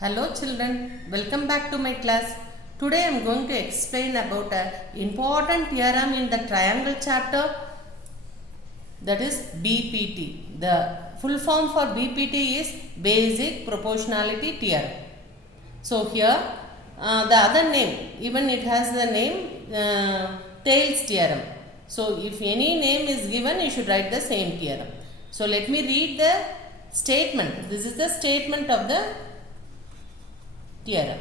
Hello children, welcome back to my class. Today I am going to explain about an important theorem in the triangle chapter, that is BPT. The full form for BPT is basic proportionality theorem. So here the other name, even it has the name Thales theorem. So if any name is given, you should write the same theorem. So let me read the statement. This is the statement of the theorem.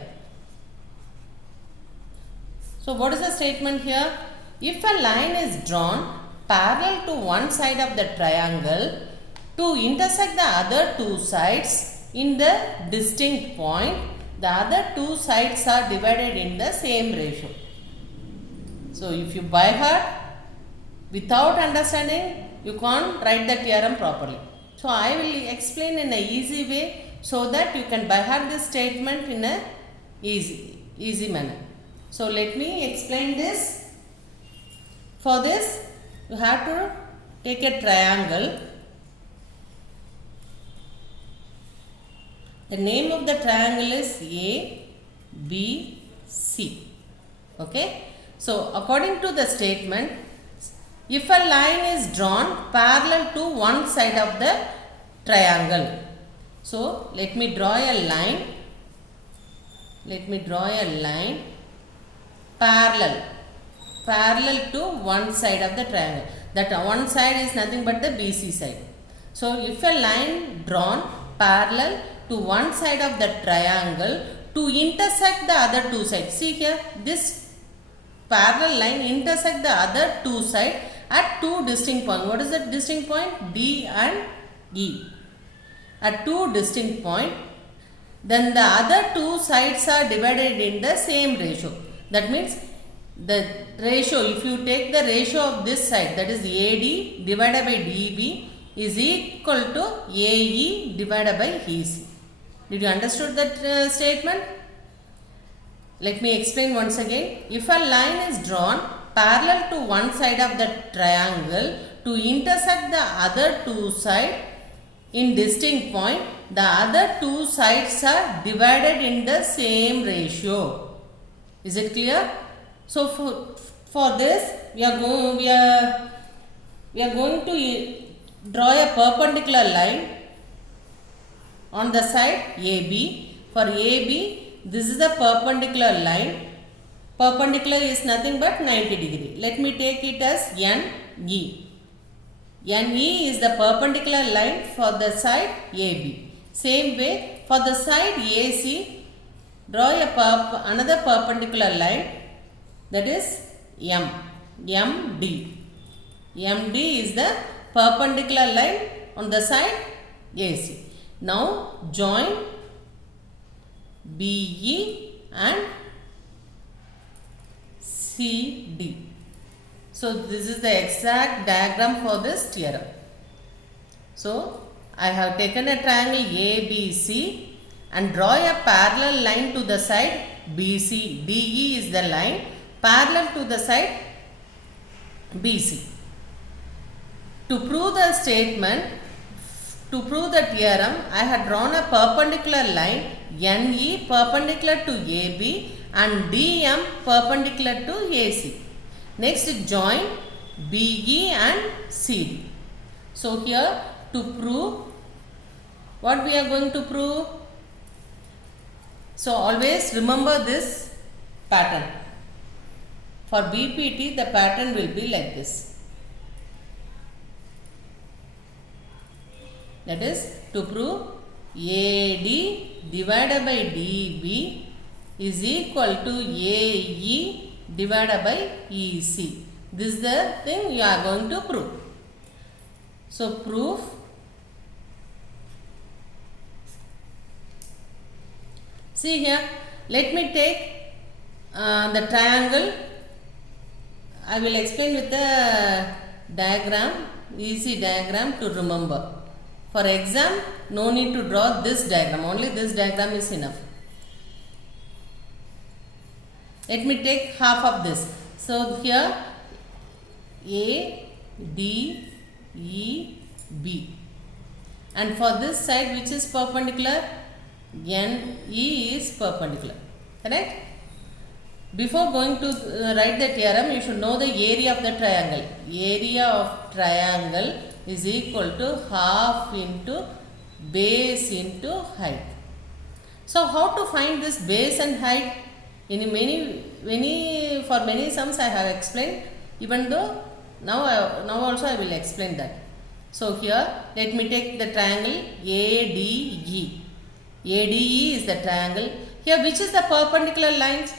So what is the statement here? If a line is drawn parallel to one side of the triangle to intersect the other two sides in the distinct point, the other two sides are divided in the same ratio. So if you by heart, without understanding, you can't write the theorem properly. So I will explain in a easy way, so that you can by heart this statement in a easy manner. So let me explain this. For this, you have to take a triangle. The name of the triangle is ABC. Okay. So according to the statement, if a line is drawn parallel to one side of the triangle. So let me draw a line. Parallel to one side of the triangle. That one side is nothing but the BC side. So if a line drawn parallel to one side of the triangle to intersect the other two sides. See here, this parallel line intersect the other two sides at two distinct points. What is that distinct point? D and E. At two distinct points, then the other two sides are divided in the same ratio. That means the ratio, if you take the ratio of this side, that is AD divided by DB is equal to AE divided by EC. Did you understood that statement? Let me explain once again. If a line is drawn parallel to one side of the triangle to intersect the other two sides in distinct point, the other two sides are divided in the same ratio. Is it clear? So for this, we are going to draw a perpendicular line on the side AB. For AB, this is the perpendicular line. Perpendicular is nothing but 90 degree. Let me take it as NE. NE is the perpendicular line for the side AB. Same way, for the side AC, draw another perpendicular line, that is MD. MD is the perpendicular line on the side AC. Now join BE and CD. So this is the exact diagram for this theorem. So I have taken a triangle ABC and draw a parallel line to the side BC. DE is the line parallel to the side BC. To prove the statement, to prove the theorem, I had drawn a perpendicular line NE perpendicular to AB and DM perpendicular to AC. Next, join BE and CD. So here, to prove, what we are going to prove? So always remember this pattern. For BPT, the pattern will be like this. That is, to prove AD divided by DB is equal to AE divided by EC. This is the thing you are going to prove. So proof. See here, let me take the triangle. I will explain with the diagram, easy diagram to remember. For exam, no need to draw this diagram, only this diagram is enough. Let me take half of this. So here A, D, E, B. And for this side, which is perpendicular? NE is perpendicular. Correct? Before going to write the theorem, you should know the area of the triangle. Area of triangle is equal to half into base into height. So how to find this base and height? In for many sums I have explained, even though now also I will explain that. So here let me take the triangle ADE. ADE is the triangle. Here which is the perpendicular lines?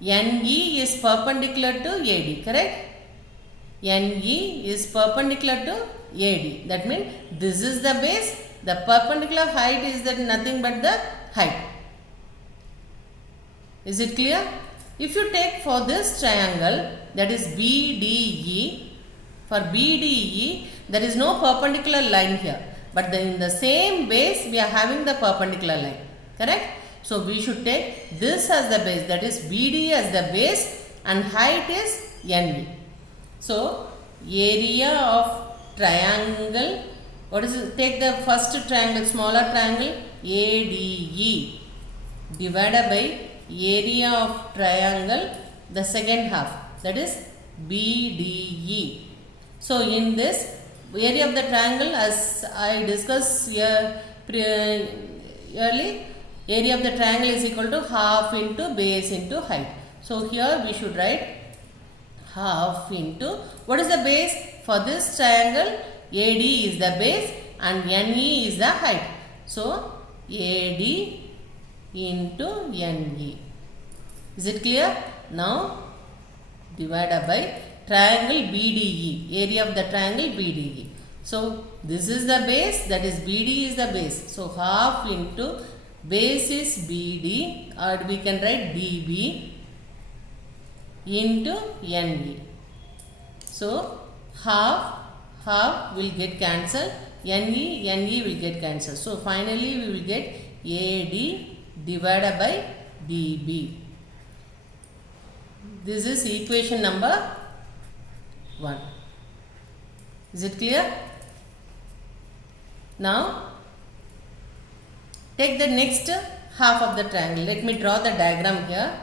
NE is perpendicular to AD, correct? NE is perpendicular to AD. That means this is the base. The perpendicular height is that nothing but the height. Is it clear? If you take for this triangle, that is BDE, for BDE there is no perpendicular line here, but in the same base we are having the perpendicular line, correct? So we should take this as the base, that is BD as the base, and height is NE. So area of triangle, what is it? Take the first triangle, smaller triangle ADE divided by area of triangle the second half, that is BDE. So in this area of the triangle, as I discussed here early, area of the triangle is equal to half into base into height. So here we should write half into, what is the base? For this triangle, AD is the base and NE is the height. So AD into NE. Is it clear? Now divided by triangle BDE, area of the triangle BDE. So this is the base, that is BD is the base. So half into base is BD, or we can write DB into NE. So half will get cancelled, NE will get cancelled. So finally we will get AD divided by DB. This is equation number 1. Is it clear? Now take the next half of the triangle. Let me draw the diagram here.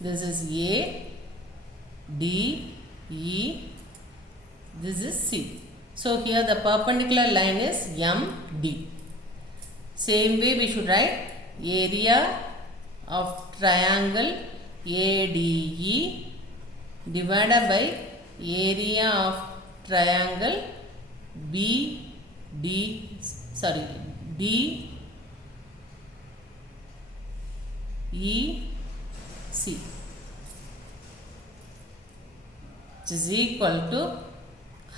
This is A, D, E, this is C. So here the perpendicular line is MD. Same way we should write area of triangle ADE divided by area of triangle DEC, which is equal to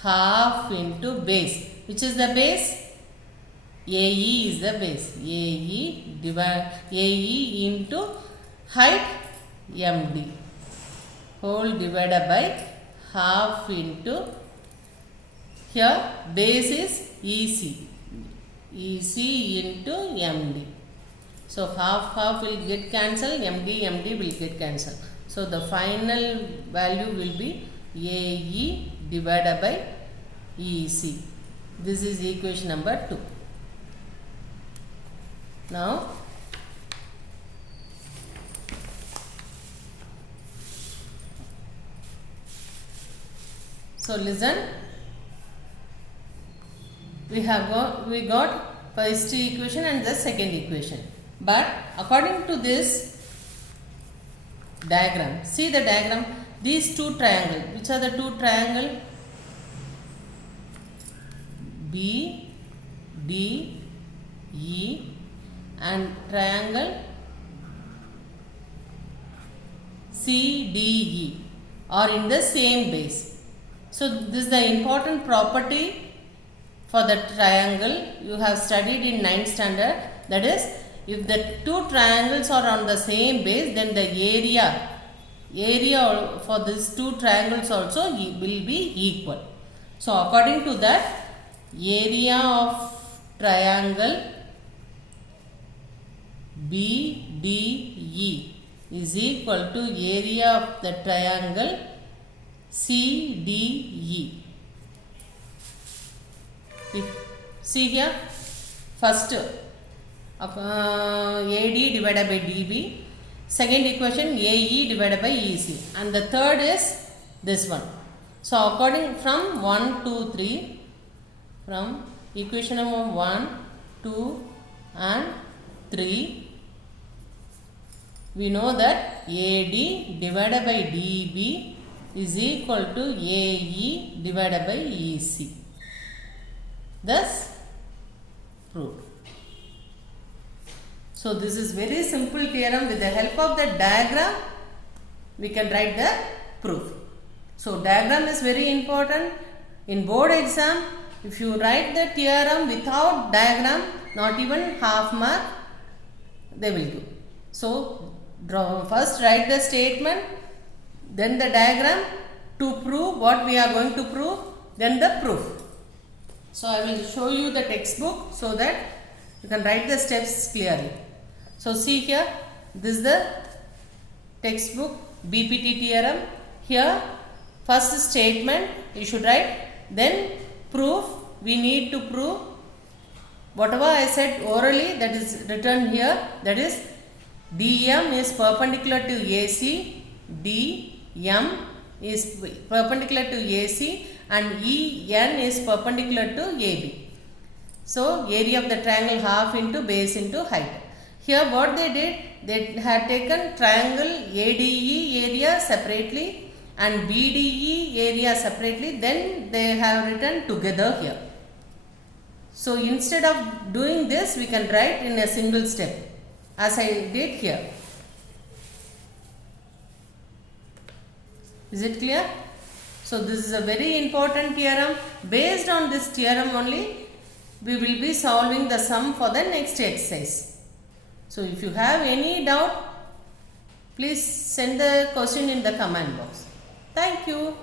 half into base. Which is the base? AE is the base. AE into height MD whole divided by half into, here base is EC into MD. So half will get cancelled, MD will get cancelled. So the final value will be AE divided by EC. This is equation number 2. Now so listen, we got first equation and the second equation, but according to this diagram, see the diagram, these two triangles, which are the two triangles? BDE and triangle CDE are in the same base. So this is the important property for the triangle you have studied in 9th standard. That is, if the two triangles are on the same base, then the area for these two triangles also will be equal. So according to that, area of triangle BDE is equal to area of the triangle CDE. If see here, first AD divided by DB, second equation AE divided by EC, and the third is this one. So according from 1, 2, 3, from equation number 1, 2 and 3, we know that AD divided by DB is equal to AE divided by EC. Thus proved. So this is very simple theorem. With the help of the diagram we can write the proof. So diagram is very important. In board exam, if you write the theorem without diagram, not even half mark they will give. So first write the statement, then the diagram to prove what we are going to prove, then the proof. So I will show you the textbook so that you can write the steps clearly. So see here, this is the textbook BPT theorem. Here first statement you should write, then proof. We need to prove whatever I said orally, that is written here, that is DM is perpendicular to AC, DM is perpendicular to AC and EN is perpendicular to AB. So area of the triangle half into base into height. Here what they did, they had taken triangle ADE area separately and BDE area separately, then they have written together here. So instead of doing this, we can write in a single step as I did here. Is it clear? So this is a very important theorem. Based on this theorem only, we will be solving the sum for the next exercise. So if you have any doubt, please send the question in the comment box. Thank you.